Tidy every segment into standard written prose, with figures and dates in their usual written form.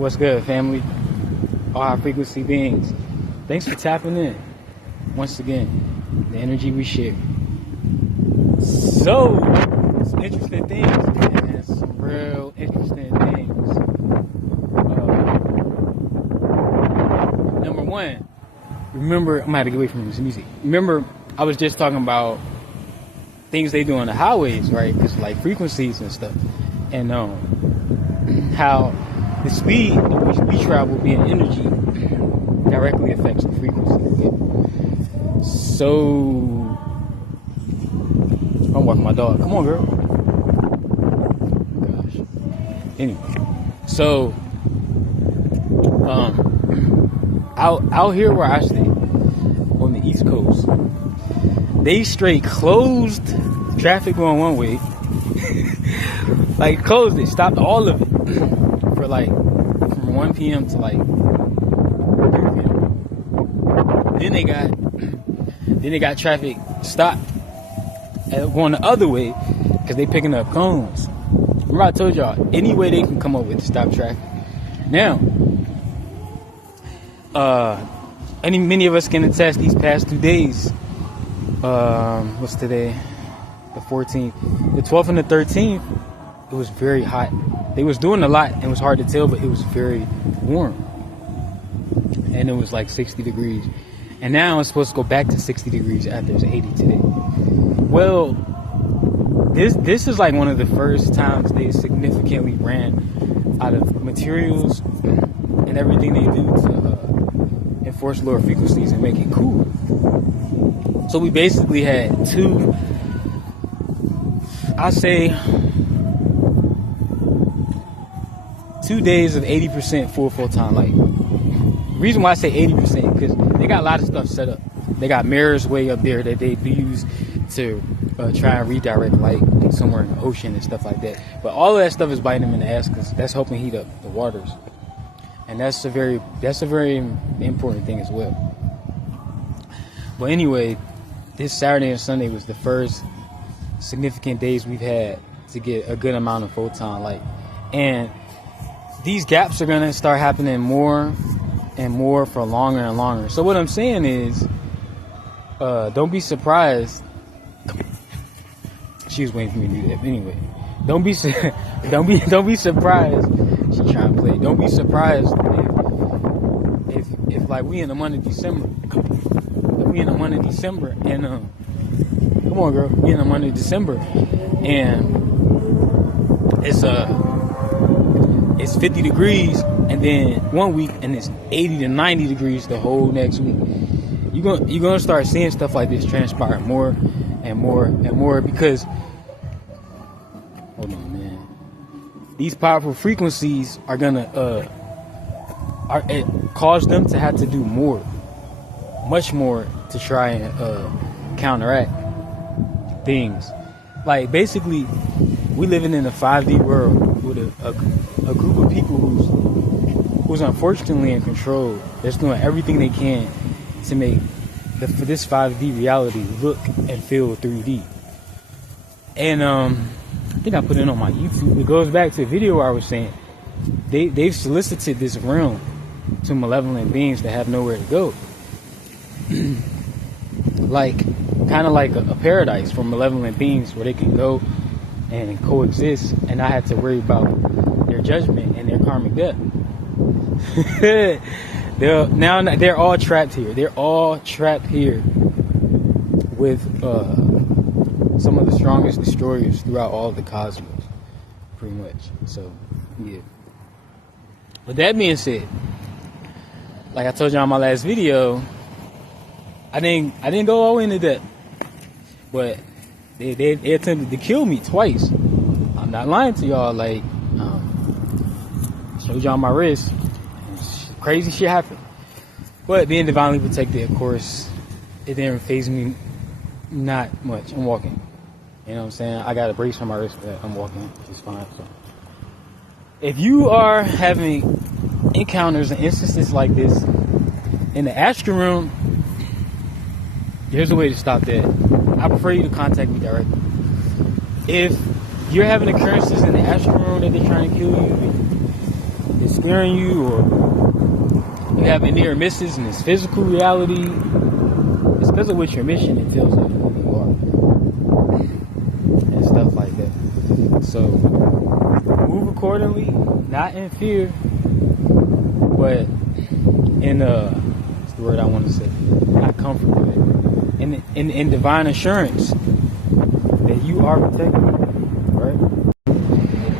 What's good, family? All high frequency beings. Thanks for tapping in. Once again, the energy we share. So, some interesting things, man. Some real interesting things. Number one, remember, I'm gonna have to get away from this music. Remember, I was just talking about things they do on the highways, right? Because like frequencies and stuff. And how the speed at which we travel being energy directly affects the frequency. Okay? So, I'm walking my dog. Come on, girl. Gosh. Anyway, so out here where I stay on the East Coast, they straight closed traffic going one way. Like closed it, stopped all of it for like from 1 p.m. to like 3 p.m. Then they got traffic stopped going the other way because they picking up cones. Remember I told y'all any way they can come up with to stop traffic. Now, many of us can attest these past 2 days. What's today? The 14th, the 12th and the 13th. It was very hot. They was doing a lot and it was hard to tell, but it was very warm. And it was like 60 degrees. And now it's supposed to go back to 60 degrees after it's 80 today. Well, this is like one of the first times they significantly ran out of materials and everything they do to enforce lower frequencies and make it cool. So we basically had 2 days of 80% full time light. The reason why I say 80% because they got a lot of stuff set up. They got mirrors way up there that they use to try and redirect light somewhere in the ocean and stuff like that. But all of that stuff is biting them in the ass because that's helping heat up the waters, and that's a very important thing as well. But anyway, this Saturday and Sunday was the first significant days we've had to get a good amount of photon light, and these gaps are going to start happening more and more for longer and longer. So what I'm saying is, don't be surprised. She was waiting for me to do that. Anyway, don't be surprised. She's trying to play. Don't be surprised if like we in the month of December. We in the month of December and come on, girl. We in the month of December and it's 50 degrees, and then one week, and it's 80 to 90 degrees the whole next week. You're gonna start seeing stuff like this transpire more and more and more because, hold on, man, these powerful frequencies are gonna cause them to have to do more, much more, to try and counteract things. Like basically, we living in a 5D world with a group of people who's unfortunately in control. That's doing everything they can to make for this 5D reality look and feel 3D. And I think I put it on my YouTube. It goes back to a video where I was saying they've solicited this realm to malevolent beings that have nowhere to go. Like kind of like a paradise for malevolent beings where they can go and coexist and not have to worry about their judgment and their karmic death. They're all trapped here. They're all trapped here with some of the strongest destroyers throughout all of the cosmos, pretty much. So, yeah. With that being said, like I told you on my last video, I didn't go all into that, but they attempted to kill me twice. I'm not lying to y'all. Like, showed y'all my wrist. Crazy shit happened. But being divinely protected, of course, it didn't faze me not much. I'm walking. You know what I'm saying? I got a brace on my wrist, but I'm walking, which is fine. So, if you are having encounters and instances like this in the astral room, there's a way to stop that. I prefer you to contact me directly. If you're having occurrences in the astral room that they're trying to kill you, scaring you, or you having near misses in this physical reality, it's because of what your mission entails of who you are and stuff like that. So move accordingly, not in fear, but in what's the word I want to say? Not comfort, but in divine assurance that you are protected, right?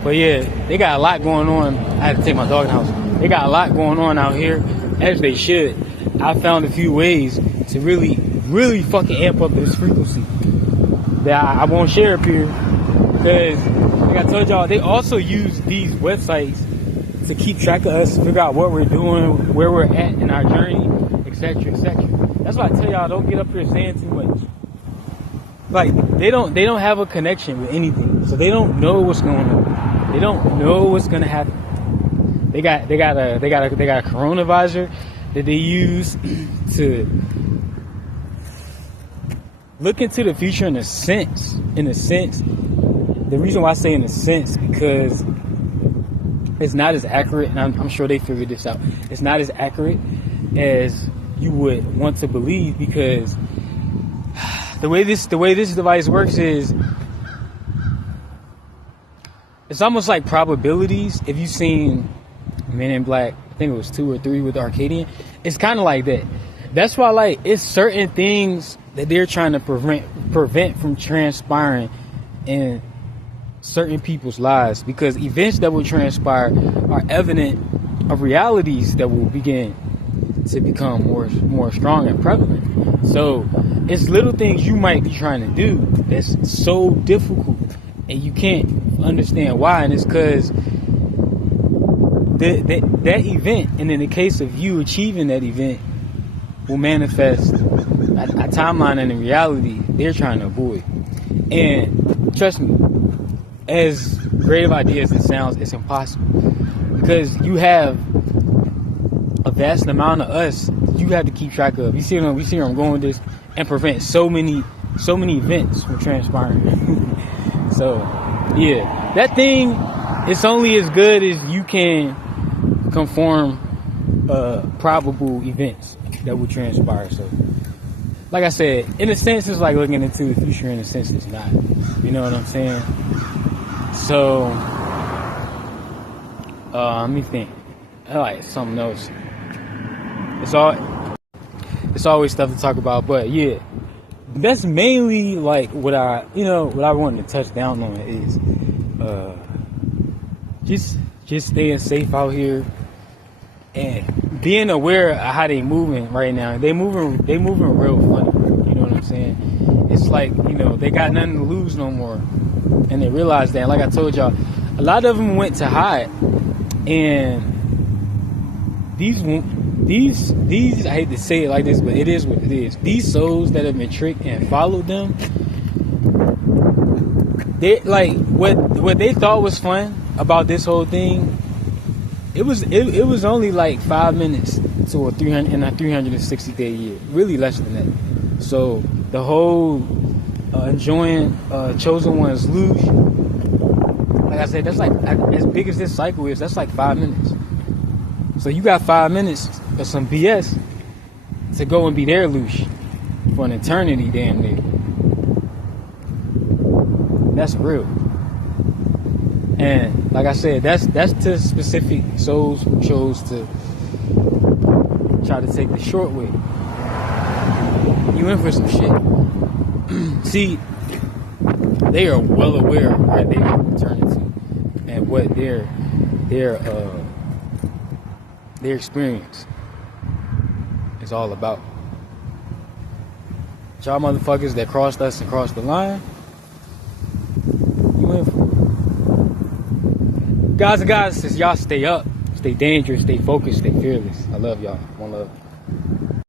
But yeah, they got a lot going on. I had to take my dog in the house. They got a lot going on out here, as they should. I found a few ways to really fucking amp up this frequency that I won't share up here, because like I told y'all, they also use these websites to keep track of us, figure out what we're doing, where we're at in our journey, etc., etc. That's why I tell y'all, don't get up here saying too much. Like, they don't have a connection with anything, so they don't know what's going on. They don't know what's gonna happen. They got a coronavisor that they use to look into the future in a sense. The reason why I say in a sense, because it's not as accurate, and I'm sure they figured this out. It's not as accurate as you would want to believe, because the way this device works is, it's almost like probabilities. If you've seen Men in Black, I think it was 2 or 3 with Arcadian, it's kind of like that. That's why, like, it's certain things that they're trying to prevent from transpiring in certain people's lives, because events that will transpire are evident of realities that will begin to become more strong and prevalent. So it's little things you might be trying to do that's so difficult, and you can't understand why, and it's because that event, and in the case of you achieving that event, will manifest a timeline and a reality they're trying to avoid. And trust me, as great of ideas as it sounds, it's impossible, because you have a vast amount of us you have to keep track of. We see where I'm going with this, and prevent so many events from transpiring. So yeah, that thing, it's only as good as you can conform probable events that will transpire. So like I said, in a sense it's like looking into the future, in a sense it's not. You know what I'm saying? So let me think. I like something else. It's always stuff to talk about, but yeah, that's mainly like what I wanted to touch down on is just staying safe out here and being aware of how they moving right now. They moving real funny. You know what I'm saying? It's like, they got nothing to lose no more, and they realize that. Like I told y'all, a lot of them went to hide, and these I hate to say it like this, but it is what it is. These souls that have been tricked and followed them, they like what they thought was fun about this whole thing. It was only like 5 minutes to a 360-day year, really less than that. So the whole enjoying chosen one's luge, like I said, that's like, as big as this cycle is, that's like 5 minutes. So you got 5 minutes of some BS to go and be their luge for an eternity, damn near. That's real. And like I said, that's to specific souls who chose to try to take the short way. You in for some shit. See, they are well aware of where they are eternity and what their experience is all about. Y'all motherfuckers that crossed us and crossed the line, you in for it. Guys and goddesses, y'all stay up, stay dangerous, stay focused, stay fearless. I love y'all. One love.